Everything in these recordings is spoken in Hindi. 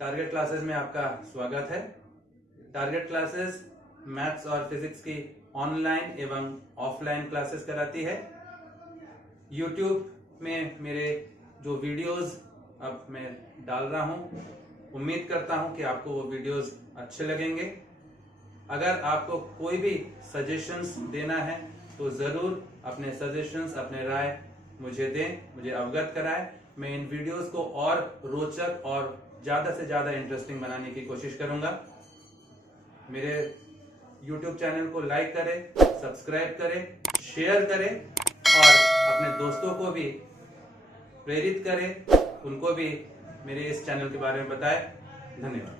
टारगेट क्लासेस में आपका स्वागत है। टारगेट क्लासेस मैथ्स और फिजिक्स की ऑनलाइन एवं ऑफलाइन क्लासेस कराती है। यूट्यूब में मेरे जो वीडियोस अब मैं डाल रहा हूं, उम्मीद करता हूं कि आपको वो वीडियोस अच्छे लगेंगे। अगर आपको कोई भी सजेशंस देना है तो जरूर अपने सजेशंस, अपने राय मुझे दें, मुझे अवगत कराएं। मैं इन वीडियोस को और रोचक और ज्यादा से ज्यादा इंटरेस्टिंग बनाने की कोशिश करूंगा। मेरे YouTube चैनल को लाइक करें, सब्सक्राइब करें, शेयर करें और अपने दोस्तों को भी प्रेरित करें, उनको भी मेरे इस चैनल के बारे में बताएं। धन्यवाद।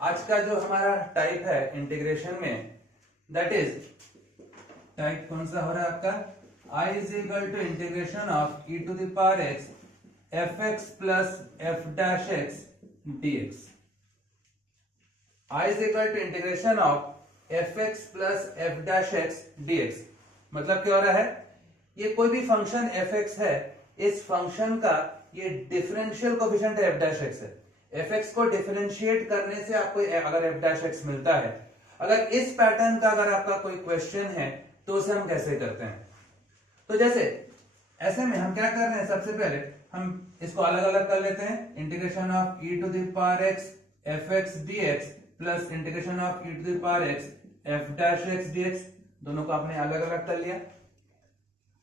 आज का जो हमारा टाइप है इंटीग्रेशन में, दैट इज टाइप कौन सा हो रहा है आपका? I is equal to integration of e to the power x fx plus f dash x dx। I is equal to integration of fx plus f dash x dx। मतलब क्या हो रहा है? ये कोई भी फंक्शन fx है, इस फंक्शन का ये differential coefficient f dash x है। fx को डिफरेंशिएट करने से आपको अगर f डैश x मिलता है, अगर इस पैटर्न का अगर आपका कोई क्वेश्चन है तो उसे हम कैसे करते हैं? तो जैसे ऐसे में हम क्या कर रहे हैं, सबसे पहले हम इसको अलग अलग कर लेते हैं। Integration of e to the power x fx dx plus integration of e to the power x f dash x dx, दोनों को आपने अलग अलग कर लिया।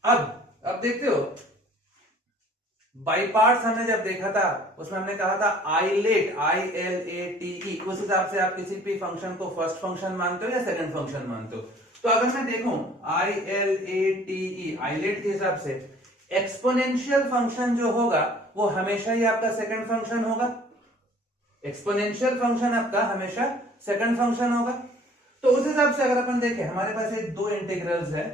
अब देखते हो, बाई पार्ट्स हमने जब देखा था उसमें हमने कहा था आइलेट, ILATE, उस हिसाब से आप किसी भी फंक्शन को फर्स्ट फंक्शन मानते हो या सेकंड फंक्शन मानते हो। तो अगर मैं देखूं ILATE, आइलेट के हिसाब से एक्सपोनेंशियल फंक्शन जो होगा वो हमेशा ही आपका सेकंड फंक्शन होगा। एक्सपोनेंशियल फंक्शन आपका हमेशा सेकंड फंक्शन होगा। तो उस हिसाब से अगर अपन देखें, हमारे पास एक दो इंटीग्रल्स है,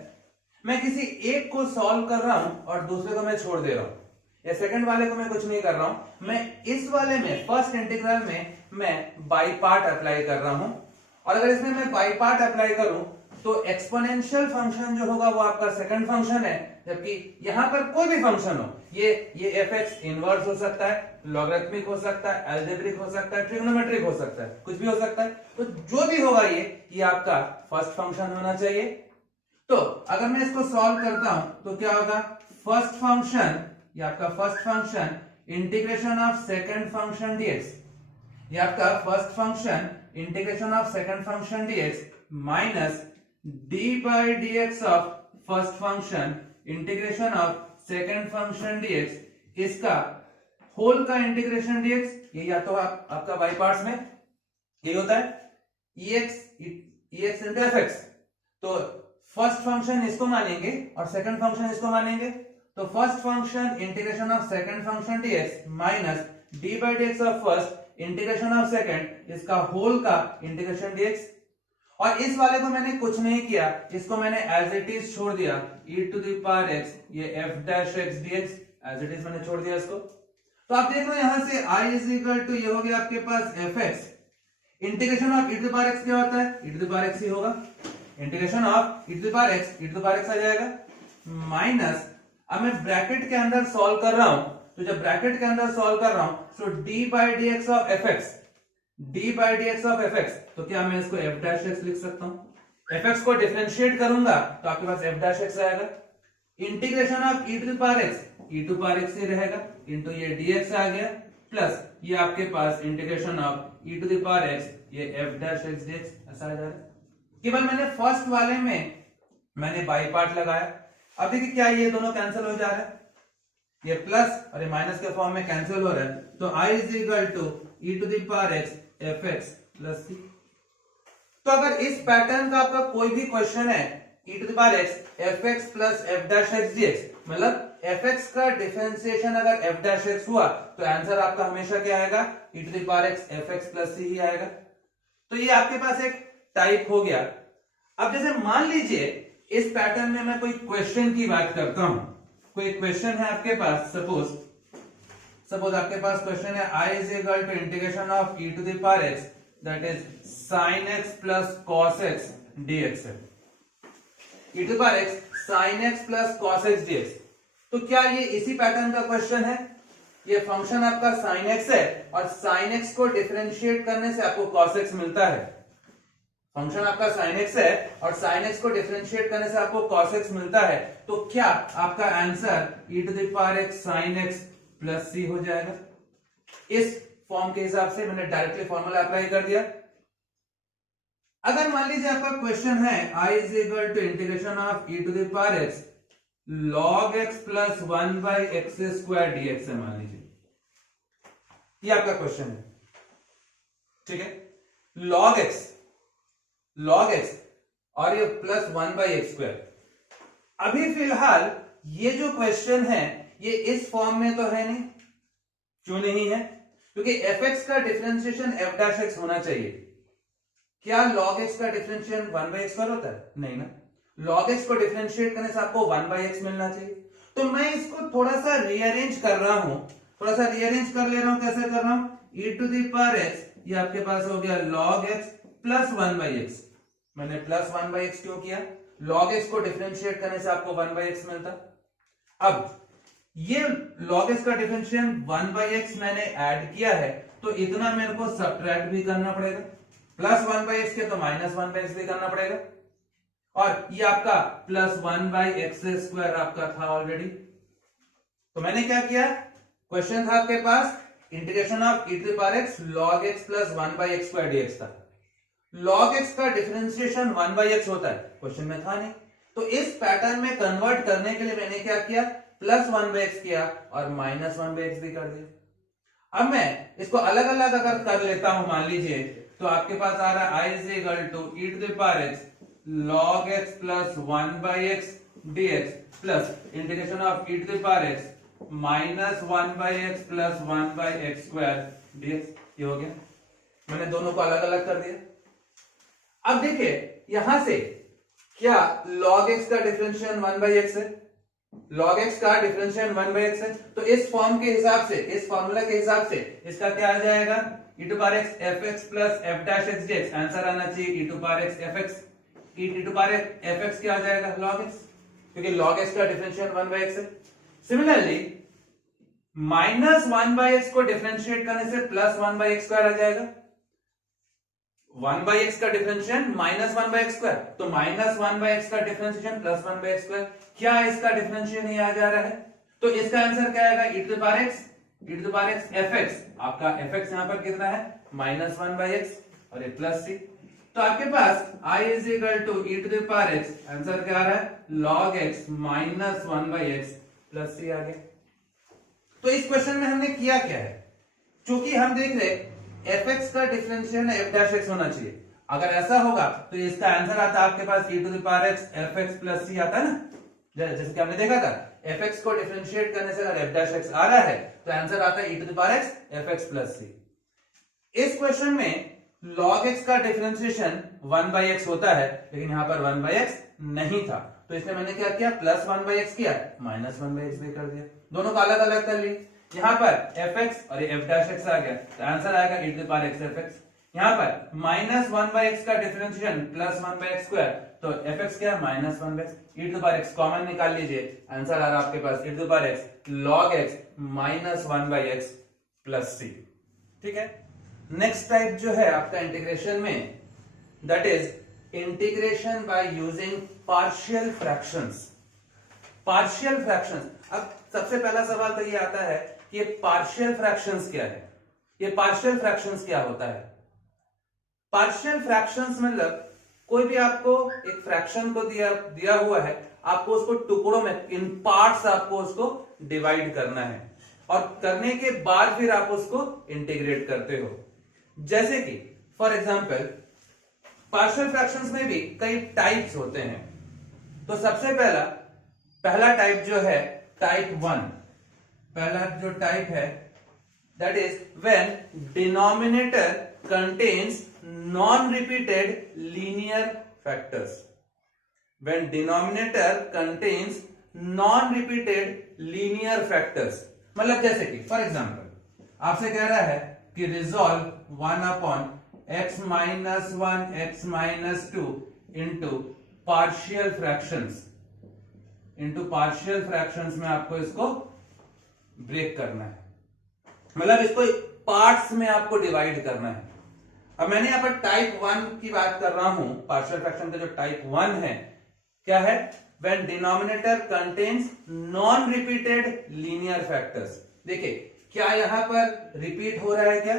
मैं किसी एक को सॉल्व कर रहा हूं और दूसरे को मैं छोड़ दे रहा हूं, या सेकंड वाले को मैं कुछ नहीं कर रहा हूं, मैं इस वाले में फर्स्ट इंटीग्रल में मैं बाई पार्ट अप्लाई कर रहा हूं। और अगर इसमें मैं बाई पार्ट अप्लाई करूं तो एक्सपोनेंशियल फंक्शन जो होगा वो आपका सेकंड फंक्शन है, जबकि यहां पर कोई भी फंक्शन हो, ये fx इनवर्स हो सकता है, लॉगरिथमिक हो सकता है, अलजेब्रिक हो सकता है, ट्रिग्नोमेट्रिक हो सकता है, कुछ भी हो सकता है। तो जो भी होगा ये आपका फर्स्ट फंक्शन होना चाहिए। तो अगर मैं इसको सॉल्व करता हूं तो क्या होगा? फर्स्ट फंक्शन, ये आपका first function integration of second function dx, ये आपका first function integration of second function dx minus d by dx of first function integration of second function dx, इसका होल का इंटीग्रेशन dx, ये या तो आपका बाई पार्ट्स में ये होता है ex into fx। तो फर्स्ट फंक्शन इसको मानेंगे और सेकंड फंक्शन इसको मानेंगे। तो first function integration of second function dx minus d by dx of first integration of second, इसका होल का इंटीग्रेशन dx। और इस वाले को मैंने कुछ नहीं किया, इसको मैंने एज इट इज छोड़ दिया, e to the power x, ये f dash x dx as it is मैंने छोड़ दिया इसको। तो आप देख लो यहां से I इज इक्वल टू, ये हो गया आपके पास fx, integration of e to the power x क्या होता है? e to the power x ही होगा। Integration of e to the power x, e to the power x आ जाएगा माइनस, अब मैं ब्रैकेट के अंदर सॉल्व कर रहा हूं, तो जब ब्रैकेट के अंदर सॉल्व कर रहा हूं तो d by dx of fx, d by dx of fx, तो क्या मैं इसको f डैश x लिख सकता हूं? fx को डिफरेंशिएट करूंगा तो आपके पास f डैश x आएगा। Integration of e to the power x, e to power x ही रहेगा, इंटू ये dx आ गया, प्लस ये आपके पास integration of e to the power x, ये f डैश x dx ऐसा आ जाएगा। केवल मैंने फर्स्ट वाले में मैंने बाई पार्ट लगाया। अब देखिए क्या ये दोनों कैंसिल हो जा रहा है, ये प्लस और ये माइनस के फॉर्म में कैंसिल हो रहा है। तो I is equal to e to the power x fx plus c। तो अगर इस पैटर्न का आपका कोई भी क्वेश्चन है, e to the power x fx plus f dash x dx, मतलब fx का डिफरेंशिएशन अगर f डैश x हुआ तो आंसर आपका हमेशा क्या आएगा? e to the power x fx plus c ही आएगा। तो ये आपके पास एक टाइप हो गया। अब जैसे मान लीजिए इस पैटर्न में मैं कोई क्वेश्चन की बात करता हूं, कोई क्वेश्चन है आपके पास, सपोज आपके पास क्वेश्चन है I is equal to integration of e to the power x, that is sin x plus cos x dx है, e to power x sin x plus cos x dx। तो क्या ये इसी पैटर्न का क्वेश्चन है? ये फंक्शन आपका sin x है और sin x को डिफरेंशिएट करने से आपको cos x मिलता है। फंक्शन आपका sin x है और sin x को डिफरेंशिएट करने से आपको cos x मिलता है। तो क्या आपका answer e to the power x sin x plus c हो जाएगा? इस फॉर्म के हिसाब से मैंने डायरेक्टली फॉर्मूला अप्लाई कर दिया। अगर मान लीजिए आपका क्वेश्चन है I is equal to integration of e to the power x log x plus 1 by x square dx है, मान लीजिए ये आपका क्वेश्चन है, ठीक है। log x और ये प्लस 1 बाई एक्स स्क्वायर। अभी फिलहाल ये जो क्वेश्चन है ये इस फॉर्म में तो है नहीं, क्यों नहीं है? क्योंकि fx का डिफरेंशिएशन f डैश x होना चाहिए। क्या log x का डिफरेंशिएशन 1 बाई एक्स स्क्वायर होता है? नहीं ना। log x को डिफरेंशिएट करने से आपको 1 बाई एक्स मिलना चाहिए। तो मैं इसको थोड़ा सा रीअरेंज कर रहा हूं, थोड़ा सा रीअरेंज कर ले रहा हूं। कैसे कर रहा हूं? e to the power x ये आपके पास हो गया log x plus 1 by x. मैंने प्लस 1 बाई एक्स क्यों किया? log x को डिफरेंशिएट करने से आपको 1 बाई एक्स मिलता। अब ये log x का डिफरेंशिएशन 1 बाई एक्स मैंने ऐड किया है, तो इतना मेरे को सब्ट्रैक्ट भी करना पड़ेगा। प्लस 1 बाई एक्स के तो माइनस 1 बाई एक्स भी करना पड़ेगा। और ये आपका प्लस 1 बाई एक्स स्क्वायर आपका था ऑलरेडी। तो मैंने क्या किया? क्वेश्चन था आपके पास integration of e to the power x log x plus 1 by x square dx था। log x का डिफरेंशिएशन 1 बाई एक्स होता है, क्वेश्चन में था नहीं। तो इस पैटर्न में कन्वर्ट करने के लिए मैंने क्या किया? प्लस 1 बाई एक्स किया और माइनस 1 बाई एक्स भी कर दिया। अब मैं इसको अलग अलग अगर कर लेता हूं, मान लीजिए, तो आपके पास आ रहा है I is equal to e to the power x log x plus 1 by x dx plus integration of e to the power x minus 1 by x plus 1 by x square dx। ये हो गया, मैंने दोनों को अलग अलग कर दिया। अब देखिए यहां से क्या log x का डिफरेंशिएशन 1 बाई एक्स है? log x का डिफरेंशिएशन 1 बाई एक्स है। तो इस फॉर्म के हिसाब से, इस फॉर्मूला के हिसाब से इसका क्या आ जाएगा? e to power x fx plus f dash x dx। Answer आना चाहिए e to power x fx। e to power fx क्या आ जाएगा? log x, क्योंकि log x का डिफरेंशिएशन 1 बाई एक्स है। सिमिलरली माइनस 1 बाई एक्स को डिफरेंशिएट करने से प्लस 1 बाई एक्स स्क्वायर आ जाएगा। 1 बाई एक्स का differentiation minus 1 by x square, तो माइनस 1 बाई एक्स का differentiation plus 1 by x square. क्या इसका डिफरेंशिएशन ये आ जा रहा है? तो इसका आंसर क्या आएगा? e to the power x, e to the power x fx। आपका fx यहां पर कितना है? माइनस 1 बाई एक्स और ये प्लस c। तो आपके पास I is equal to e to the power x, answer क्या आ रहा है? log x minus 1 by x plus c आ गया। तो इस क्वेश्चन में हमने किया क्या है? चूंकि हम देख रहे fx का डिफरेंशिएशन f डैश x होना चाहिए। अगर ऐसा होगा तो इसका आंसर आता है आपके पास e to the power x fx plus c आता है ना, जैसे कि हमने देखा था fx को डिफरेंशिएट करने से अगर f डैश x आ रहा है तो आंसर आता है e to the power x fx plus c। इस क्वेश्चन में log x का डिफरेंशिएशन 1 बाई एक्स होता है, लेकिन यहां पर 1 बाई एक्स नहीं था, तो इसमें मैंने क्या किया? प्लस 1 बाई एक्स किया, माइनस 1 बाई एक्स भी कर दिया। दोनों को अलग अलग कर लिए। यहां पर fx और ये f डैश x आ गया, तो आंसर आएगा e to the power x fx। यहां पर माइनस 1 बाई एक्स का differentiation plus 1 by x square, तो fx क्या है? Minus 1 by x. e to the power x common निकाल लीजिए, आंसर आ रहा है आपके पास e to the power x log x minus 1 by x plus c। ठीक है। नेक्स्ट टाइप जो है आपका इंटीग्रेशन में, that is integration by using partial fractions. Partial fractions. अब सबसे पहला सवाल तो ये आता है कि ये पार्शियल फ्रैक्शंस क्या है? ये पार्शियल फ्रैक्शंस क्या होता है? पार्शियल फ्रैक्शंस मतलब कोई भी आपको एक फ्रैक्शन को दिया हुआ है, आपको उसको टुकड़ों में, इन पार्ट्स आपको उसको डिवाइड करना है और करने के बाद फिर आप उसको इंटीग्रेट करते हो। जैसे कि फॉर एग्जांपल पार्शियल फ्रैक्शंस में भी कई टाइप्स होते हैं। तो सबसे पहला टाइप जो है टाइप 1, पहला जो टाइप है that is when denominator contains non repeated linear factors. When denominator contains non repeated linear factors, मतलब जैसे कि फॉर एग्जांपल आपसे कह रहा है कि resolve 1 upon x minus 1 x minus 2 into partial fractions, में आपको इसको ब्रेक करना है, मतलब इसको पार्ट्स में आपको डिवाइड करना है। अब मैंने यहां पर टाइप 1 की बात कर रहा हूं, पार्शियल फ्रैक्शन का जो टाइप 1 है क्या है, when denominator contains non repeated linear factors. देखिए क्या यहां पर रिपीट हो रहा है, क्या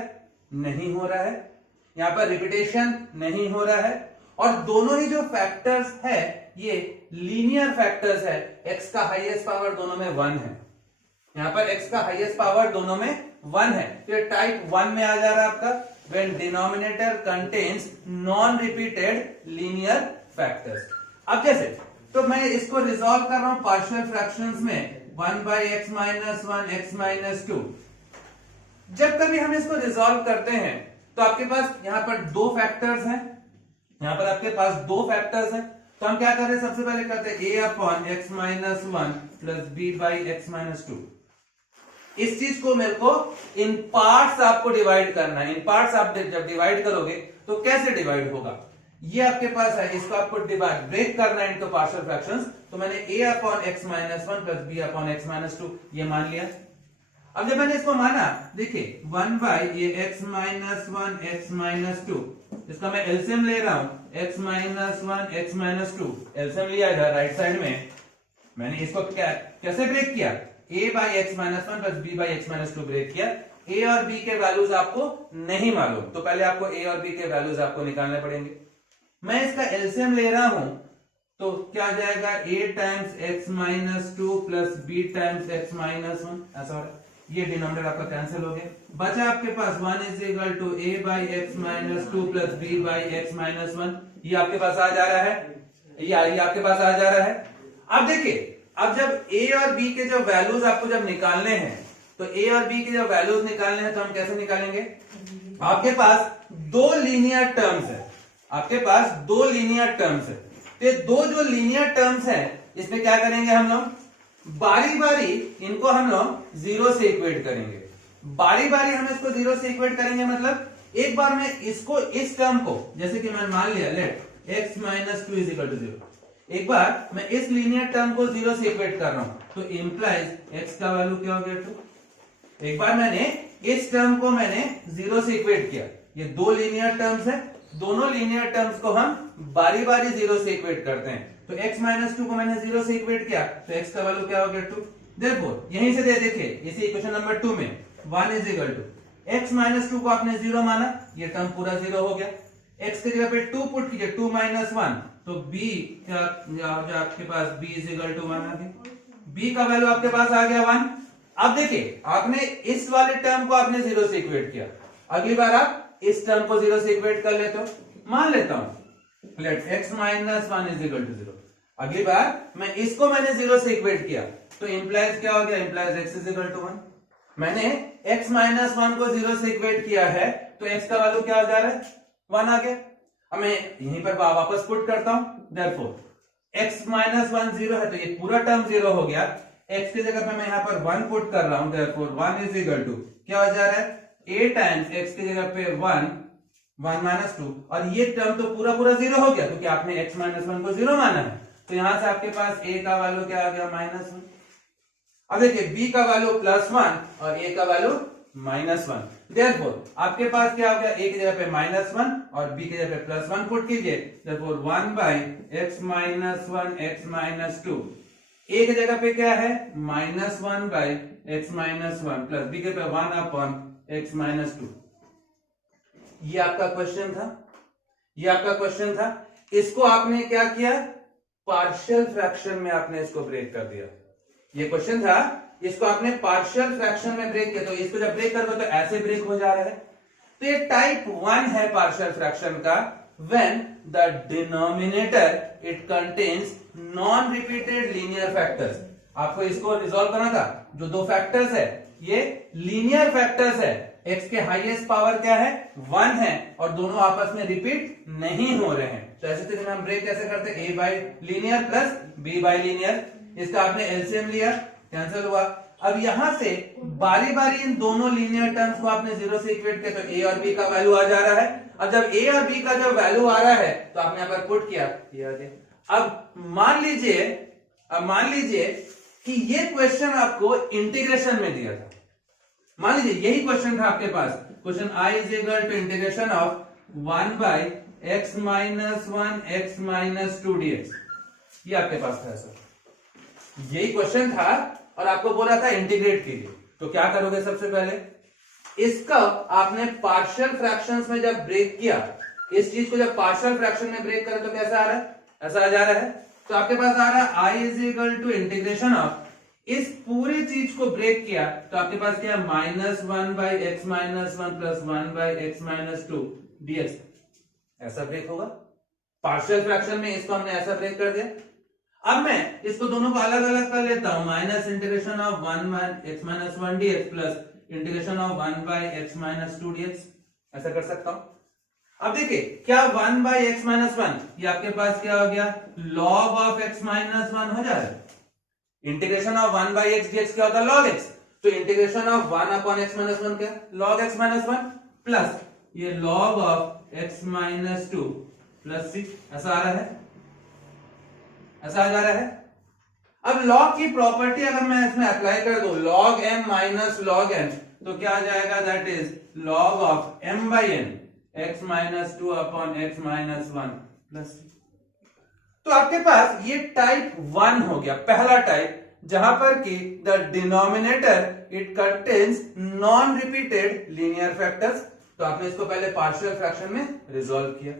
नहीं हो रहा है, यहां पर रिपीटेशन नहीं हो रहा है, और दोनों ही जो फैक्टर्स है ये लीनियर फैक्टर्स है, x का हाईएस्ट पावर दोनों में 1 है, यहां पर x का हाईएस्ट पावर दोनों में 1 है, तो ये टाइप 1 में आ जा रहा है आपका, when denominator contains non repeated linear factors. अब जैसे तो मैं इसको रिजॉल्व कर रहा हूं पार्शियल फ्रैक्शंस में 1/x - 1 x - 2। जब कभी हम इसको रिजॉल्व करते हैं तो आपके पास यहां पर दो फैक्टर्स हैं, यहां पर आपके पास दो फैक्टर्स हैं, तो हम क्या कर रहे हैं, सबसे पहले करते हैं a/x - 1 प्लस b/x - 2। इस चीज को मेरे को इन पार्ट्स आपको डिवाइड करना है। इन पार्ट्स आप जब डिवाइड करोगे तो कैसे डिवाइड होगा, ये आपके पास है, इसको आपको डिवाइड ब्रेक करना है इनटू पार्शियल फ्रैक्शंस, तो मैंने a/x - 1 प्लस b/x - 2 ये मान लिया। अब जब मैंने इसको माना, देखिए 1/x - 1 x - 2, इसका मैं एलसीएम ले रहा हूं, x - 1 x - 2 एलसीएम लिया इधर राइट साइड में, मैंने इसको कैसे ब्रेक किया, a/x - 1 प्लस b/x - 2 ब्रेक किया। a और b के वैल्यूज आपको नहीं मालूम, तो पहले आपको a और b के वैल्यूज आपको निकालने पड़ेंगे। मैं इसका एलसीएम ले रहा हूं तो क्या आ जाएगा, a times x - 2 plus b times x - 1, ऐसा हो रहा है, ये डिनोमिनेटर आपका कैंसिल हो गया, बचा आपके पास 1 = a/x - 2 प्लस b/x - 1, ये आपके पास आ जा रहा है, ये आपके पास आ जा रहा है। अब देखिए, अब जब a और b के जो वैल्यूज आपको जब निकालने हैं, तो a और b के जो वैल्यूज निकालने हैं तो हम कैसे निकालेंगे, आपके पास दो लीनियर टर्म्स है, आपके पास दो लीनियर टर्म्स है, तो दो जो लीनियर टर्म्स है इसमें क्या करेंगे हम लोग, बारी बारी इनको हम लोग जीरो से इक्वेट करेंगे, बारी बारी हम इसको जीरो से इक्वेट करेंगे, मतलब एक बार में इसको, इस टर्म को, जैसे कि मैंने मान लिया लेट x - 2 = 0, एक बार मैं इस लीनियर टर्म को जीरो से इक्वेट कर रहा हूं, तो इंप्लाइज x का वैल्यू क्या हो गया 2। एक बार मैंने इस टर्म को मैंने जीरो से इक्वेट किया, ये दो लीनियर टर्म्स है, दोनों लीनियर टर्म्स को हम बारी बारी जीरो से इक्वेट करते हैं, तो x - 2 को मैंने जीरो से इक्वेट किया, तो x का वैल्यू क्या हो गया 2। देयरफॉर यहीं से देखिए इसी इक्वेशन नंबर 2 में 1 = x - 2 को आपने जीरो माना, ये टर्म पूरा जीरो हो गया, x की जगह पे 2 पुट कीजिए, 2 - 1, तो b क्या आपके पास b = 1 आ गया, b का वैल्यू आपके पास आ गया 1। अब देखिए आपने इस वाले टर्म को आपने जीरो से इक्वेट किया, अगली बार आप इस टर्म को जीरो से इक्वेट कर लेते हो, मान लेता हूं लेट x - 1 = 0, अगली बार मैं इसको मैंने जीरो से इक्वेट किया, तो इंप्लाइज क्या हो गया, इंप्लाइज x = 1। मैंने x - 1 को जीरो से इक्वेट किया है, तो x का वैल्यू क्या आ जा रहा है 1 आ गया। अब मैं यहीं पर वापस पुट करता हूं, देयरफॉर x - 1 0 है, तो ये पूरा टर्म जीरो हो गया, x की जगह पे मैं यहां पर 1 पुट कर रहा हूं, देयरफॉर 1 = क्या हो जा रहा है, a टाइम्स x की जगह पे 1 - 2, और ये टर्म तो पूरा पूरा जीरो हो गया क्योंकि आपने x - 1 को जीरो माना है, तो यहां से आपके पास a का वैल्यू क्या आ गया -1। अब देखिए b का वैल्यू +1 और a का वैल्यू -1, देयरफॉर आपके पास क्या हो गया, a की जगह पे -1 और b की जगह पे +1 पुट कीजिए, देयरफॉर 1/x - 1 x - 2, a की जगह पे क्या है -1/x - 1 प्लस b के पे 1/x - 2। ये आपका क्वेश्चन था, ये आपका क्वेश्चन था, इसको आपने क्या किया, पार्शियल फ्रैक्शन में आपने इसको ब्रेक कर दिया। ये क्वेश्चन था, इसको आपने पार्शियल फ्रैक्शन में ब्रेक किया, तो इसको जब ब्रेक करोगे तो ऐसे ब्रेक हो जा रहा है, तो ये टाइप 1 है पार्शियल फ्रैक्शन का, when the denominator it contains non repeated linear factors। आपको इसको रिजॉल्व करना था, जो दो फैक्टर्स है ये लीनियर फैक्टर्स है, x के हाईएस्ट पावर क्या है 1 है, और दोनों आपस में रिपीट नहीं हो रहे हैं, तो ऐसे स्थिति में हम ब्रेक कैसे करते हैं, a by linear plus b bye linear, इसका आपने एलसीएम लिया, कैंसिल हुआ। अब यहां से बारी बारी इन दोनों लीनियर टर्म्स को आपने जीरो से इक्वेट किया तो ए और बी का वैल्यू आ जा रहा है। अब जब ए और बी का जब वैल्यू आ रहा है तो आपने यहां पर पुट किया, ये आ गया। अब मान लीजिए कि ये क्वेश्चन आपको इंटीग्रेशन में दिया था। मान लीजिए यही क्वेश्चन था आपके पास, question I is equal to integration of 1 by x minus 1 x minus 2 dx। ये आपके पास था सर, यही क्वेश्चन था और आपको बोला था इंटीग्रेट कीजिए। तो क्या करोगे, सबसे पहले इसका आपने पार्शियल फ्रैक्शंस में जब ब्रेक किया, इस चीज को जब पार्शियल फ्रैक्शन में ब्रेक करा तो कैसा आ रहा है, ऐसा आ जा रहा है। तो आपके पास आ रहा है I is equal to integration of, इस पूरी चीज को ब्रेक किया तो आपके पास क्या है, -1 by x minus 1 plus 1 by x minus 2 dx। ऐसा ब्रेक होगा पार्शियल फ्रैक्शन में, इसको हमने ऐसा ब्रेक कर दिया। अब मैं इसको दोनों को अलग अलग कर लेता हूं, minus integration of 1 by x minus 1 dx plus integration of 1 by x minus 2 dx। ऐसा कर सकता हूं। अब देखिए क्या 1 बाई एक्स माइनस 1 ये आपके पास क्या हो गया, लॉग ऑफ एक्स माइनस 1 हो जा रहा है। Integration of 1 by x dx क्या होता है, लॉग एक्स। तो integration of 1 upon x minus 1 क्या, लॉग एक्स माइनस 1 प्लस ये log of x minus 2 plus 6। ऐसा आ रहा है, ऐसा आ जा रहा है। अब लॉग की प्रॉपर्टी अगर मैं इसमें अप्लाई कर दूं, log m minus log n, तो क्या आ जाएगा, that is log of m by n x minus 2 upon x minus 1 plus. तो आपके पास ये टाइप 1 हो गया, पहला टाइप, जहां पर कि the denominator it contains non repeated linear factors. तो आपने इसको पहले पार्शियल फ्रैक्शन में रिजॉल्व किया।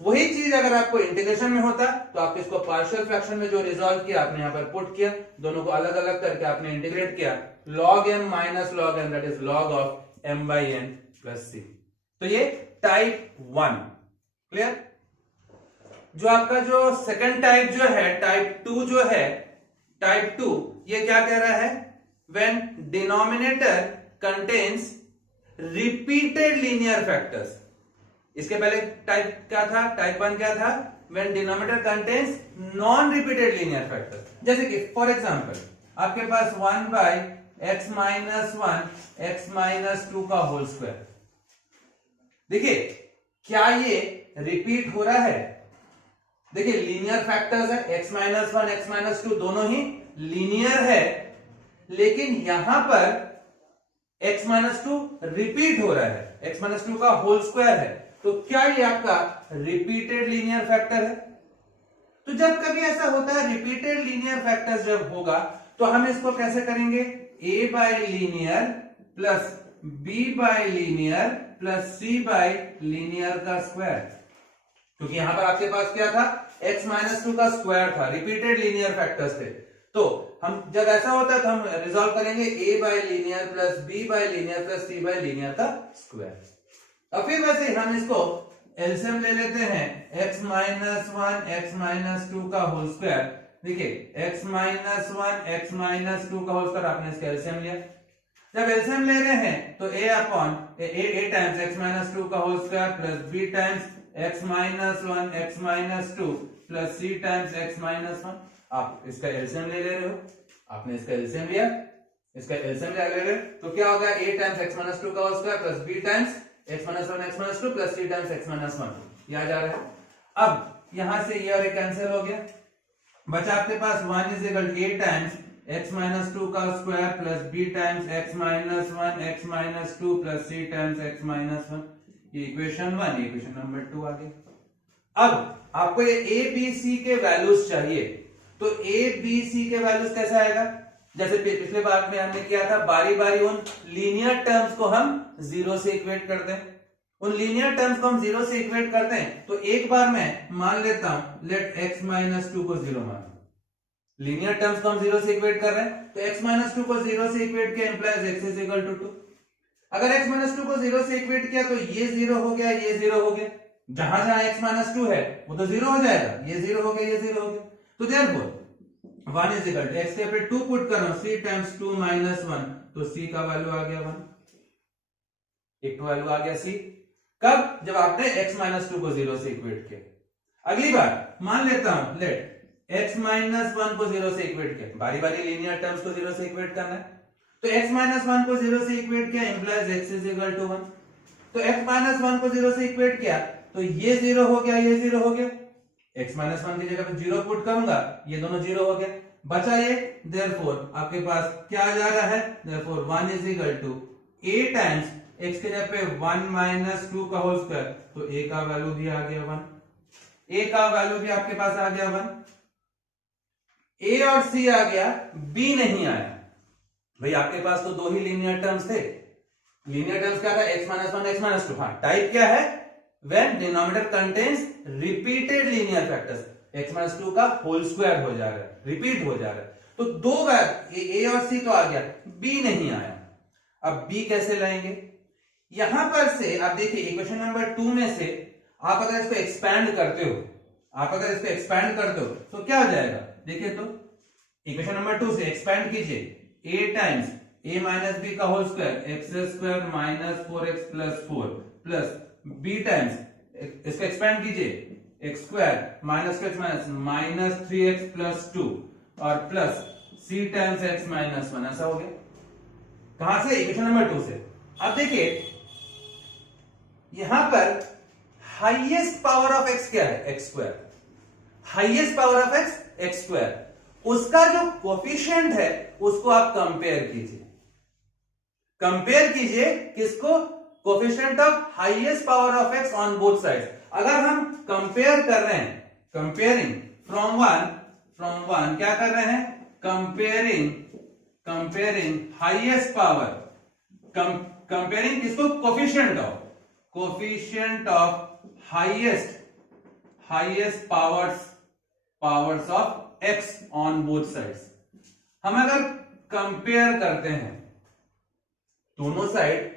वही चीज अगर आपको इंटीग्रेशन में होता तो आपने इसको पार्शियल फ्रैक्शन में जो रिजॉल्व किया आपने यहां पर पुट किया, दोनों को अलग अलग करके आपने इंटीग्रेट किया, log m minus log n that is log of m by n plus c। तो ये टाइप 1 क्लियर। जो आपका जो सेकंड टाइप जो है, टाइप 2 जो है, टाइप 2 ये क्या कह रहा है, when denominator contains repeated linear factors. इसके पहले टाइप क्या था, टाइप 1 क्या था, when denominator contains non repeated linear factors. जैसे कि फॉर एग्जांपल आपके पास 1 by x minus 1 x minus 2 का होल स्क्वायर। देखिए क्या ये रिपीट हो रहा है, देखिए लीनियर फैक्टर्स है, एक्स माइनस 1 एक्स माइनस 2 दोनों ही लीनियर है, लेकिन यहां पर x माइनस 2 रिपीट हो रहा है, x माइनस 2 का होल स्क्वायर है। तो क्या ये आपका रिपीटेड लीनियर फैक्टर है। तो जब कभी ऐसा होता है रिपीटेड लीनियर फैक्टर जब होगा तो हम इसको कैसे करेंगे, a by linear plus b by linear plus c by linear का स्क्वायर। क्योंकि यहां पर आपके पास क्या था, x माइनस 2 का स्क्वायर था, रिपीटेड लीनियर फैक्टर्स थे। तो हम जब ऐसा होता है तो हम रिजॉल्व करेंगे a by linear plus b by linear plus c by linear का स्क्वायर। और फिर वैसे हम इसको एलसीएम ले लेते हैं, x माइनस 1 x माइनस 2 का होल स्क्वायर। देखिए x माइनस 1 x माइनस 2 का होल स्क्वायर, आपने इसका एलसीएम लिया। जब एलसीएम ले रहे हैं तो a upon a times x minus 2 का whole square plus b times x minus 1 x minus 2 plus c times x minus 1। आप इसका एलसीएम ले रहे हो, आपने इसका एलसीएम लिया, इसका एलसीएम ले रहे हो, तो क्या होगा, a टाइम्स x माइनस 2 का whole square plus b times x minus 1 x minus 2 plus c times x minus 1। ये आ जा रहा है। अब यहां से ये और ये कैंसिल हो गया, बचा आपके पास 1 is equal to a times x minus 2 का square plus b times x minus 1 x minus 2 plus c times x minus 1। ये इक्वेशन 1, इक्वेशन नंबर 2 आ गई। अब आपको ये a b c के वैल्यूज चाहिए, तो a b c के वैल्यूज कैसे आएगा, जैसे पिछले बार में हमने किया था, बारी बारी उन लीनियर टर्म्स को हम जीरो से इक्वेट करते हैं। उन लीनियर टर्म्स को हम जीरो से इक्वेट करते हैं तो एक बार मैं मान लेता हूं, लेट x माइनस 2 को जीरो मान। लीनियर टर्म्स को हम जीरो से इक्वेट कर रहे हैं तो x माइनस 2 को जीरो से इक्वेट किया implies x is equal to 2। अगर x माइनस 2 को जीरो से इक्वेट किया तो ये जीरो हो गया, ये जीरो हो गया, जहां जहां x माइनस 2 है वो तो जीरो हो जाएगा, ये जीरो हो गया, ये जीरो हो गया। तो therefore 1 is equal to x के ऊपर 2 पुट करो, c टाइम्स 2 माइनस 1, तो c का वैल्यू आ गया 1, एक तो वैल्यू आ गया c। कब, जब आपने x माइनस 2 को जीरो से इक्वेट किया। अगली बार मान लेता हूं, लेट x माइनस वन को 0 से इक्वेट किया, बारी बारी लीनियर टर्म्स को 0 से इक्वेट करना है, तो x माइनस वन को 0 से इक्वेट किया implies x is equal to 1। तो x माइनस वन को 0 से इक्वेट किया तो ये 0 हो गया, ये 0 हो गया, x माइनस वन की जगह पे 0 पुट करूंगा, ये दोनों 0 हो गया, बचा ये, देयरफॉर आपके पास क्या आ जा रहा है, therefore 1 is equal to a times x के जगह पे 1 माइनस 2 का होल स्क्वायर, तो a का वैल्यू भी आ गया 1, a का वैल्यू भी आपके पास आ गया 1, a और c आ गया, b नहीं आया। भाई आपके पास तो दो ही लीनियर टर्म्स थे, लीनियर टर्म्स क्या था, x minus one, x minus two. हाँ, टाइप क्या है, when denominator contains repeated linear factors, x minus two का होल स्क्वायर हो जा रहा है, रिपीट हो जा रहा है, तो दो बार a और c तो आ गया, b नहीं आया। अब b कैसे लाएंगे, यहां पर से आप देखिए इक्वेशन नंबर 2 में से आप अगर इसको एक्सपैंड करते हो, आप अगर इसको एक्सपैंड करते हो तो क्या हो जाएगा, देखिए तो इक्वेशन नंबर 2 से एक्सपैंड कीजिए, a times a minus B का whole square x square minus 4x plus 4 plus b times, इसको एक्सपैंड कीजिए, x square minus x minus minus 3x plus 2 और plus c times x minus 1, ऐसा हो गया। कहां से, इक्वेशन नंबर 2 से। अब देखिए यहां पर हाईएस्ट पावर ऑफ x क्या है, x square, highest power of x square, उसका जो कोफिशिएंट है उसको आप कंपेयर कीजिए, कंपेयर कीजिए किसको, coefficient of highest power of x on both sides. अगर हम कंपेयर कर रहे हैं, कंपेयरिंग फ्रॉम वन क्या कर रहे हैं, कंपेयरिंग हाईएस्ट पावर, कंपेयरिंग किसको, coefficient of highest powers of x on both sides. हम अगर कंपेयर करते हैं दोनों साइड,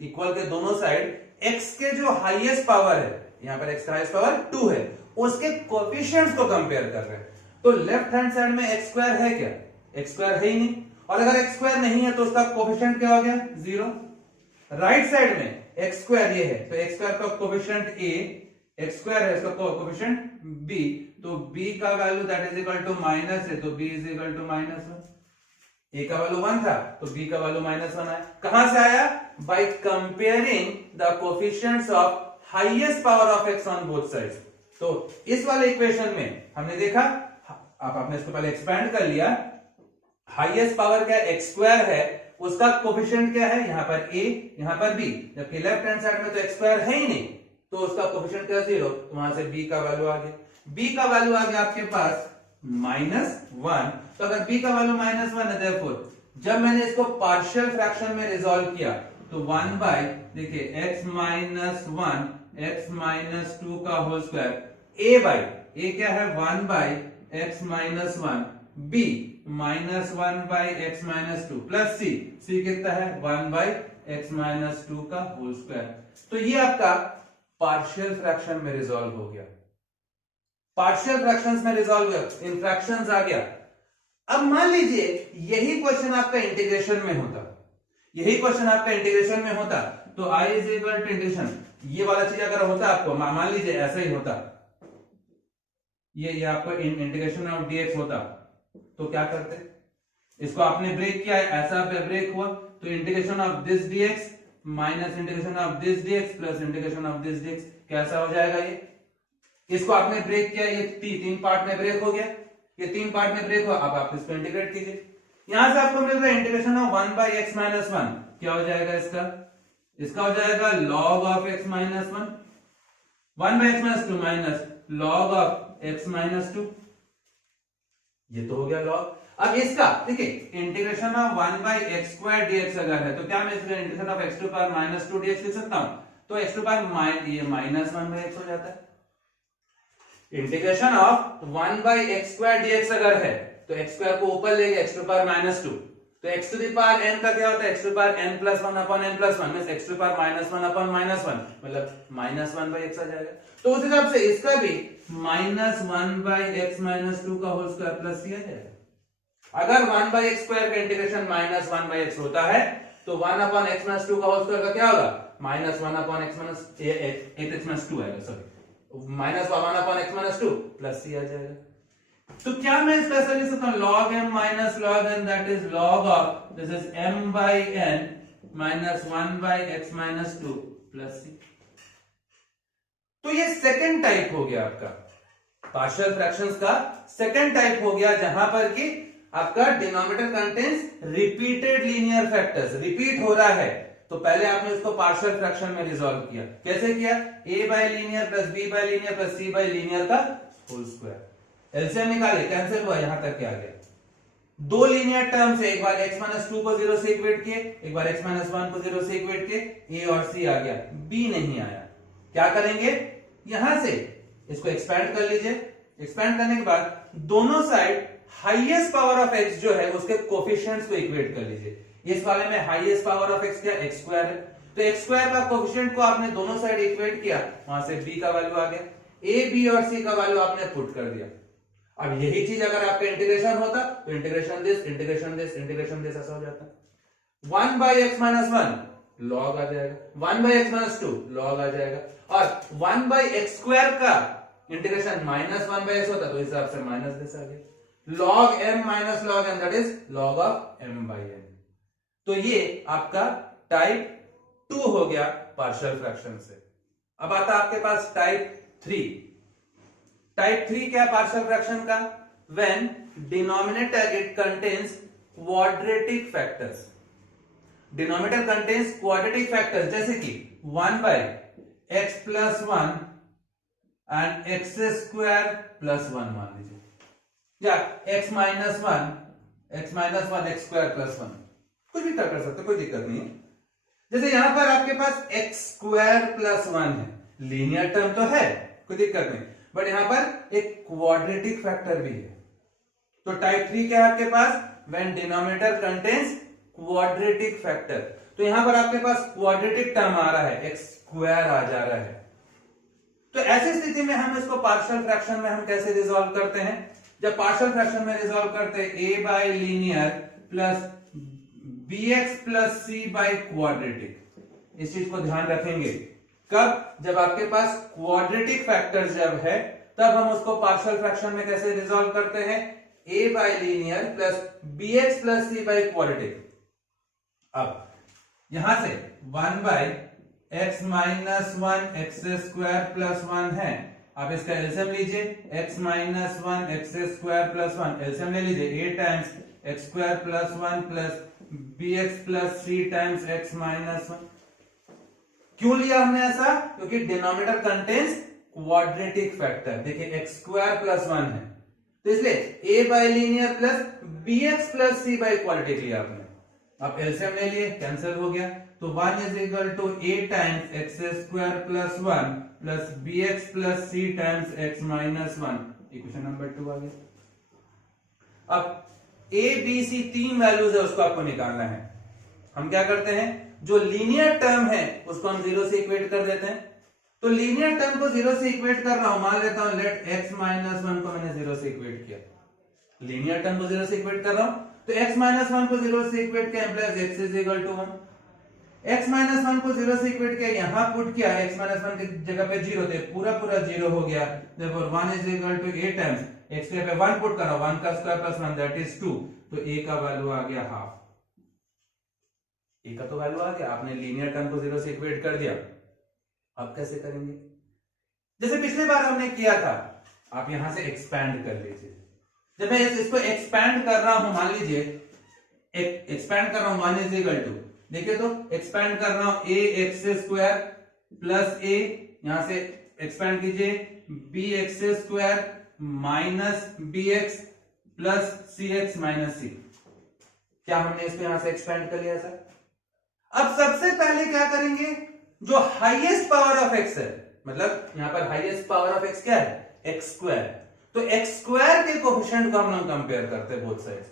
इक्वल के दोनों साइड, x के जो हाईएस्ट पावर है, यहां पर x का हाईएस्ट पावर 2 है, उसके कोफिशिएंट्स को कंपेयर कर रहे हैं, तो लेफ्ट हैंड साइड में x स्क्वायर है क्या, x स्क्वायर है ही नहीं, और अगर x स्क्वायर नहीं है तो उसका कोफिशिएंट क्या हो गया, 0। राइट साइड में x स्क्वायर ये है, तो x स्क्वायर का कोफिशिएंट a, x स्क्वायर है, इसका कोफिशिएंट b, तो b का value that is equal to minus है, तो b is equal to minus 1। a का वैल्यू 1 था तो b का वैल्यू माइनस 1 आया, कहां से आया, by comparing the coefficients of highest power of x on both sides. तो इस वाले इक्वेशन में हमने देखा, आपने इसको पहले एक्सपैंड कर लिया, हाईएस्ट पावर क्या है, x स्क्वायर है, उसका कोफिशिएंट क्या है, यहां पर a, यहां पर b, जबकि लेफ्ट हैंड साइड में तो x स्क्वायर है ही नहीं, तो उसका कोफिशिएंट क्या 0, तो वहां से b का वैल्यू आ गया, b का वैल्यू आ गया आपके पास -1। तो अगर b का वैल्यू -1 है, देयरफॉर जब मैंने इसको पार्शियल फ्रैक्शन में रिजॉल्व किया तो 1 बाय, देखिए x माइनस 1 x माइनस 2 का whole square, a by, a क्या है 1 by x minus 1, b minus 1 by x minus 2 plus c कितना है 1 बाय x माइनस 2 का होल स्क्वायर। तो ये आपका पार्शियल फ्रैक्शन में रिजॉल्व हो गया, पार्शियल फ्रैक्शंस में रिजॉल्व हो गया, इन फ्रैक्शंस आ गया। अब मान लीजिए यही क्वेश्चन आपका इंटीग्रेशन में होता, यही क्वेश्चन आपका इंटीग्रेशन में होता, तो i is equal to integration, ये वाला चीज अगर होता आपको, मान लीजिए ऐसा ही होता, ये आपको इंटीग्रेशन ऑफ dx होता, तो क्या करते, इसको आपने ब्रेक किया है, ऐसा ब्रेक हुआ, तो integration of this dx minus integration of this dx plus integration of this dx, कैसा हो जाएगा ये, इसको आपने ब्रेक किया, ये तीन पार्ट में ब्रेक हो गया, ये 3 पार्ट में ब्रेक हुआ, अब आप इसको इंटीग्रेट कीजिए, यहां से आपको मिल रहा है integration of 1 by x minus 1, क्या हो जाएगा इसका हो जाएगा log of x minus 1, 1 by x minus 2 minus log of x minus 2, ये तो हो गया log। अब इसका देखिए integration of 1 by x square dx अगर है, तो क्या मैं इसका integration of x to power minus 2 dx लिख सकता हूं, तो x टू पावर ये माइनस 1 बाय x हो जाता है। Integration of 1 by x square dx अगर है, तो x स्क्वायर को ऊपर ले गए, x टू पावर माइनस 2, तो x to the power n का क्या होता है, x to power n plus 1 upon n plus 1, means x to power minus 1 upon minus 1, मतलब माइनस 1 बाय x आ जाएगा। तो उस हिसाब से इसका भी माइनस 1 बाय x माइनस 2 का होल स्क्वायर प्लस c आ जाएगा। अगर 1 बाय x स्क्वायर का इंटीग्रेशन माइनस 1 बाय x होता है, तो 1 अपॉन x माइनस 2 का होल स्क्वायर का क्या होगा, minus 1 upon x minus 8x minus 2 आएगा, sorry minus 1 upon x minus 2 plus c आ जाएगा। तो क्या मैं इसका ऐसा लिख सकता हूं, log m minus log n that is log of this is m by n minus 1 by x minus 2 plus c। तो ये सेकेंड टाइप हो गया आपका पार्शियल फ्रैक्शंस का सेकेंड टाइप हो गया, जहां पर कि आपका denominator contains repeated linear factors, repeat हो रहा है। तो पहले आपने उसको पार्शियल फ्रैक्शन में रिजॉल्व किया। कैसे किया? a by linear plus b bye linear plus c bye linear का होल स्क्वायर। एलसीएम निकाले, कैंसिल हुआ, यहां तक क्या आ गया? दो लीनियर टर्म से एक बार x माइनस 2 को 0 से इक्वेट किए, एक बार x माइनस 1 को 0 से इक्वेट किए, a और c आ गया, b नहीं आया। क्या करेंगे? यहां से इसको एक्सपैंड कर लीजिए। एक्सपैंड करने के बाद दोनों side highest power of x जो है उसके कोफिशिएंट्स को इक्वेट कर लीजिए। इस वाले में हाईएस्ट पावर ऑफ x क्या? x स्क्वायर है, तो x स्क्वायर का कोफिशिएंट को आपने दोनों साइड इक्वेट किया, वहां से b का वैल्यू आ गया, a b और c का वैल्यू आपने पुट कर दिया। अब यही चीज अगर आपका इंटीग्रेशन होता तो integration this integration this integration this ऐसा हो जाता। 1 बाई एक्स माइनस 1 लॉग आ जाएगा, 1 बाई एक्स माइनस 2 लॉग आ जाएगा, और 1 बाई एक्स स्क्वायर का इंटीग्रेशन माइनस 1 बाई एक्स होता तो इस हिसाब से माइनस दिस आ गया। Log m minus log n that is log of m by n। तो ये आपका टाइप 2 हो गया पार्शियल फ्रैक्शन से। अब आता आपके पास टाइप 3। टाइप 3 क्या पार्शियल फ्रैक्शन का? When denominator it contains quadratic factors. Denominator contains quadratic factors, जैसे कि 1 by x plus 1 and x square plus 1 मान लीजिए, या x minus 1 x square plus 1, कुछ भी कर सकते, कोई दिक्कत नहीं है। जैसे यहां पर आपके पास एक्स स्क्वायर प्लस 1 है, लीनियर टर्म तो है, कोई दिक्कत नहीं, बट यहां पर एक क्वाड्रेटिक फैक्टर भी है। तो टाइप 3 क्या है आपके पास? When denominator contains quadratic factor. तो यहां पर आपके पास क्वाड्रेटिक टर्म आ रहा है, एक्स स्क्वायर आ जा रहा है। तो ऐसी स्थिति में हम इसको पार्शियल फ्रैक्शन में हम कैसे रिजॉल्व करते हैं? जब पार्शियल फ्रैक्शन में रिजॉल्व करते हैं a by linear plus bx plus c by quadratic. इस चीज को ध्यान रखेंगे, कब? जब आपके पास क्वाड्रेटिक फैक्टर जब है तब हम उसको पार्शियल फ्रैक्शन में कैसे रिजॉल्व करते हैं? a by linear plus bx plus c by quadratic. अब यहां से 1 by x minus 1 x square plus 1 है, आप इसका एलसीएम लीजिए, x minus 1 x square plus 1, LCM ले लीजिए, a times x square plus 1 plus bx plus c times x minus 1। क्यों लिया हमने ऐसा? क्योंकि डिनोमिनेटर कंटेन्स क्वाड्रेटिक फैक्टर। देखिए x स्क्वायर प्लस 1 है, तो इसलिए a by linear plus bx plus c by quadratic लिया आपने। आप एलसीएम ले लिए, कैंसिल हो गया, तो 1 is equal to a times x square plus 1 plus bx plus c times x minus 1। Equation number 2 आ गया। अब a b c तीन वैल्यूज है, उसको आपको निकालना है। हम क्या करते हैं? जो लीनियर टर्म है उसको हम 0 से इक्वेट कर देते हैं। तो लीनियर टर्म को 0 से इक्वेट कर रहा हूं, मान लेता हूं लेट x माइनस 1 को मैंने 0 से इक्वेट किया। लीनियर टर्म को 0 से इक्वेट कर रहा हूं, तो x माइनस 1 को 0 से इक्वेट किया implies x is equal to 1। x minus 1 को 0 से इक्वेट किया, यहां पुट किया, x माइनस 1 की जगह पे 0 थे, पूरा 0 हो गया। Therefore 1 is equal to a times x के पे 1 पुट करो, 1 का स्क्वायर प्लस 1 दैट इज 2, तो a का वैल्यू आ गया हाफ। a का तो वैल्यू आ गया, आपने लीनियर टर्म को 0 से इक्वेट कर दिया। अब कैसे करेंगे? जैसे पिछली बार हमने किया था, आप यहां से एक्सपैंड कर लीजिए। जब मैं इसको एक्सपैंड कर रहा हूं, मान लीजिए एक्सपैंड कर रहा हूं, 1 इज इक्वल टू, देखिए तो एक्सपैंड कर रहा हूं a x square plus a, यहां से एक्सपैंड कीजिए b x square minus B x plus C x minus C. क्या हमने इसको यहां से एक्सपैंड कर लिया सर? अब सबसे पहले क्या करेंगे? जो हाईएस्ट पावर ऑफ x है, मतलब यहां पर हाईएस्ट पावर ऑफ x क्या है? X square. तो एक्स स्क्वायर के कोफिशिएंट को हम लोग कंपेयर करते हैं बोथ साइड।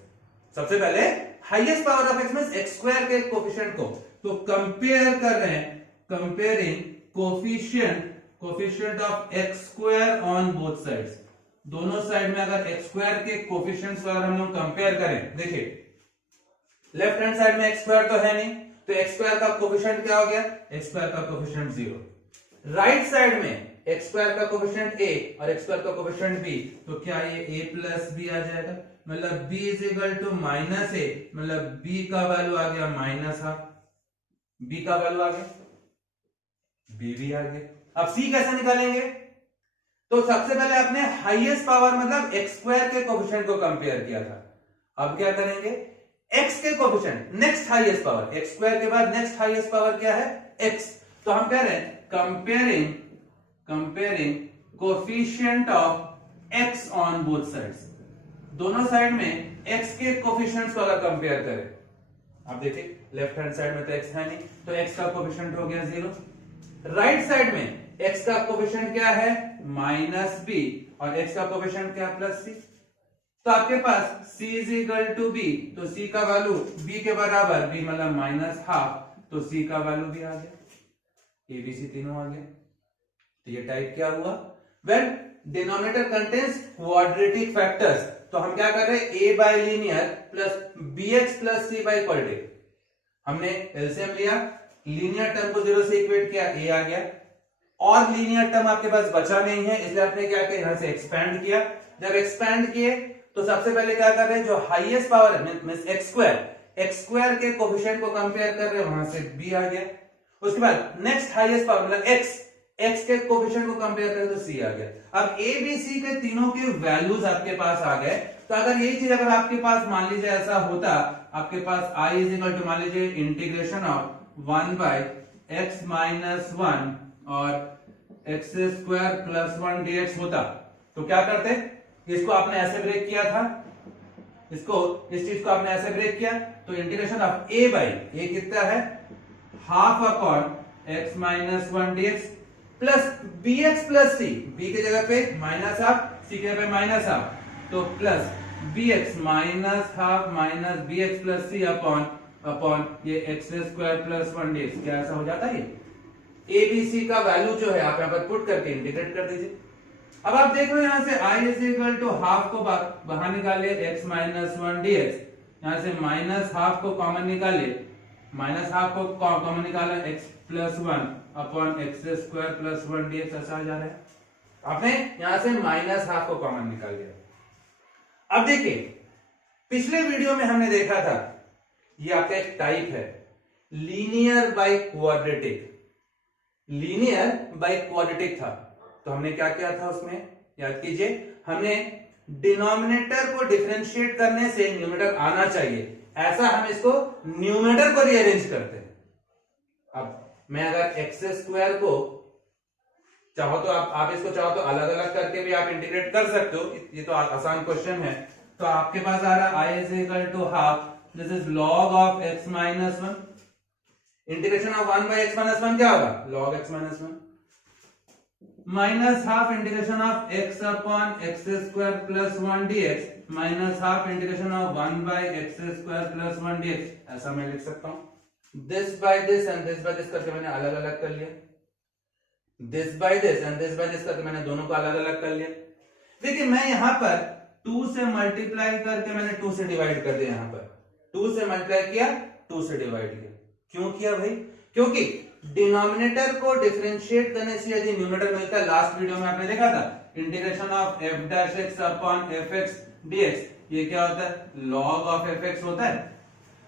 सबसे पहले highest power of x means x square के कोफिशिएंट को तो कंपेयर कर रहे हैं, comparing coefficient of x square on both sides. दोनों साइड में अगर एक्स स्क्वायर के कोफिशिएंट्स को अगर हम लोग कंपेयर करें, देखिए लेफ्ट हैंड साइड में एक्स स्क्वायर तो है नहीं, तो एक्स स्क्वायर का कोफिशिएंट क्या हो गया? एक्स स्क्वायर का कोफिशिएंट 0। राइट साइड में एक्स स्क्वायर का कोफिशिएंट a और एक्स स्क्वायर का कोफिशिएंट b, तो क्या ये a प्लस बी आ जाएगा, मतलब b is equal to minus A, मतलब b का वैल्यू आ गया माइनस हाफ, b का वैल्यू आ गया, b भी आ गया। अब c कैसे निकालेंगे, तो सबसे पहले आपने हाईएस्ट पावर मतलब एक्स स्क्वायर के कोफिशिएंट को कंपेयर किया था। अब क्या करेंगे, x के coefficient next highest power, x square के बाद नेक्स्ट हाईएस्ट पावर क्या है x, तो हम कह रहे हैं comparing coefficient of x on both sides, दोनों साइड में x के कोफिशिएंट्स को अगर कंपेयर करें, आप देखिए लेफ्ट हैंड साइड में तो x है नहीं, तो x का कोफिशिएंट हो गया 0, राइट साइड में x का कोफिशिएंट क्या है माइनस b और x का कोफिशिएंट क्या प्लस c, तो आपके पास c is equal to b, तो c का वैल्यू b के बराबर, b मतलब माइनस हाफ, तो c का वैल्यू भी आ गया, a b c तीनों आ गया। तो ये टाइप क्या हुआ, well denominator contains quadratic factors, तो हम क्या कर रहे हैं a by linear plus bx plus c by quadratic, हमने एलसीएम लिया, लीनियर टर्म को 0 से इक्वेट किया, a आ गया, और लीनियर टर्म आपके पास बचा नहीं है, इसलिए आपने क्या किया यहां से एक्सपैंड किया, जब एक्सपैंड किए तो सबसे पहले क्या कर रहे हैं, जो हाईएस्ट पावर है मींस एक्स स्क्वायर के कोफिशिएंट को कंपेयर कर रहे हैं, वहां से b आ गया, उसके बाद नेक्स्ट हाईएस्ट पावर मतलब x के कोफिशिएंट को कंपेयर करें तो c आ गया। अब a b c के तीनों के वैल्यूज आपके पास आ गए, तो अगर यही चीज अगर आपके पास मान लीजिए ऐसा होता, आपके पास i इज इक्वल टू मान लीजिए integration of 1 by x minus 1 और एक्स स्क्वायर प्लस 1 dx होता, तो क्या करते, इसको आपने ऐसे ब्रेक किया था, इस चीज को आपने ऐसे ब्रेक किया, तो integration of a by a कितना है half upon x minus 1 dx plus bx plus c, b की जगह पे माइनस हाफ, c की जगह पे माइनस हाफ, तो plus bx minus half minus bx plus c upon ये एक्स स्क्वायर प्लस 1 dx, क्या ऐसा हो जाता है, ये abc का वैल्यू जो है आप यहां पर पुट करके इंटीग्रेट कर दीजिए। अब आप देख रहे हो यहां से i is equal to half को बाहर निकालिए x माइनस 1 dx, यहां से माइनस हाफ को कॉमन निकालिए, माइनस हाफ को कॉमन निकाला x plus 1 upon x square plus 1 dx, ऐसा आ जा रहा है, आपने यहां से माइनस हाफ को कॉमन निकाल लिया। अब देखिए पिछले वीडियो में हमने देखा था, ये आपका एक टाइप है linear by quadratic, linear by quadratic था, तो हमने क्या किया था उसमें, याद कीजिए, हमने डिनोमिनेटर को डिफरेंशिएट करने से न्यूमरेटर आना चाहिए, ऐसा हम इसको न्यूमरेटर को रीअरेंज करते हैं। अब मैं अगर एक्स स्क्वायर को चाहो तो आप इसको चाहो तो अलग अलग करके भी आप इंटीग्रेट कर सकते हो, ये तो आसान क्वेश्चन है, तो आपके पास आ रहा है i is equal to half, this is log of x minus 1, integration of 1 by x minus 1 क्या होगा log x minus 1, minus half integration of x upon x square plus 1 dx minus half integration of 1 by x square plus 1 dx, ऐसा मैं लिख सकता हूं, this by this and this by this करके मैंने अलग अलग कर लिया, this by this and this by this करके मैंने दोनों को अलग अलग कर लिया। देखिए मैं यहां पर 2 से मल्टीप्लाई करके मैंने 2 से डिवाइड कर दिया, यहां पर 2 से मल्टीप्लाई किया 2 से डिवाइड किया, क्यों किया भाई, क्योंकि डिनोमिनेटर को डिफरेंशिएट करने से यदि न्यूमरेटर मिलता है, लास्ट वीडियो में आपने देखा था integration of f dash x upon fx dx, ये क्या होता है log ऑफ fx होता है,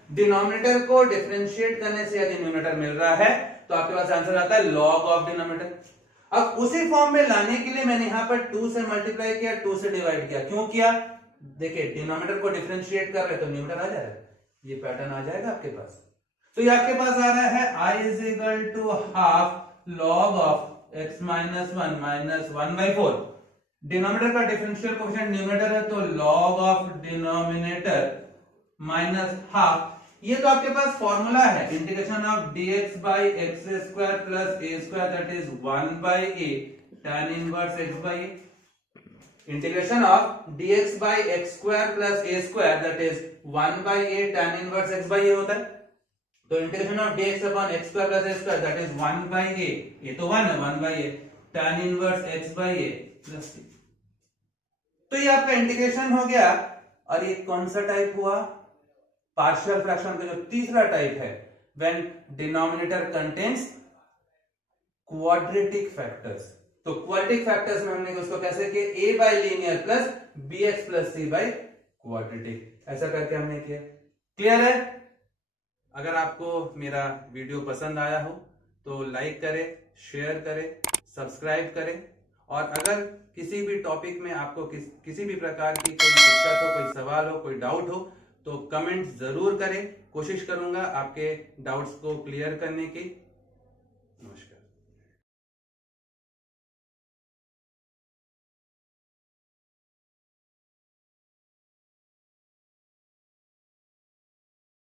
डिनोमिनेटर को डिफरेंशिएट करने से यदि न्यूमरेटर मिल रहा है तो आपके पास आंसर आता है log ऑफ डिनोमिनेटर। अब उसी फॉर्म में लाने के लिए मैंने यहां पर 2 से मल्टीप्लाई किया, 2 से डिवाइड किया, क्यों किया, देखिए डिनोमिनेटर को डिफरेंशिएट कर रहे तो न्यूमरेटर आ जाएगा, ये पैटर्न आ जाएगा आपके पास, तो ये आपके पास आ रहा है i is equal to half log of x minus 1 minus 1 by 4, denominator का डिफरेंशियल कोएफिशिएंट न्यूमरेटर है तो log of denominator minus half, ये तो आपके पास फॉर्मूला है integration of dx by x square plus a square that is 1 by a tan inverse x by a, integration of dx by x square plus a square that is 1 by a tan inverse x by a होता है, तो integration of dx upon x square plus a square that is 1 by a, ये तो 1 है 1 by a tan inverse x by a plus c, तो ये आपका इंटीग्रेशन हो गया। और ये कौन सा टाइप हुआ, पार्शियल फ्रैक्शन का जो तीसरा टाइप है, when denominator contains quadratic factors, तो क्वाड्रेटिक फैक्टर्स में हमने उसको कैसे किया, A by linear plus B x plus C by quadratic, ऐसा करके हमने किया। क्लियर है? अगर आपको मेरा वीडियो पसंद आया हो तो लाइक करें, शेयर करें, सब्सक्राइब करें, और अगर किसी भी टॉपिक में आपको किसी भी प्रकार की कोई दिक्कत हो, कोई सवाल हो, कोई डाउट हो, तो कमेंट जरूर करें। कोशिश करूंगा आपके डाउट्स को क्लियर करने की। नमस्कार।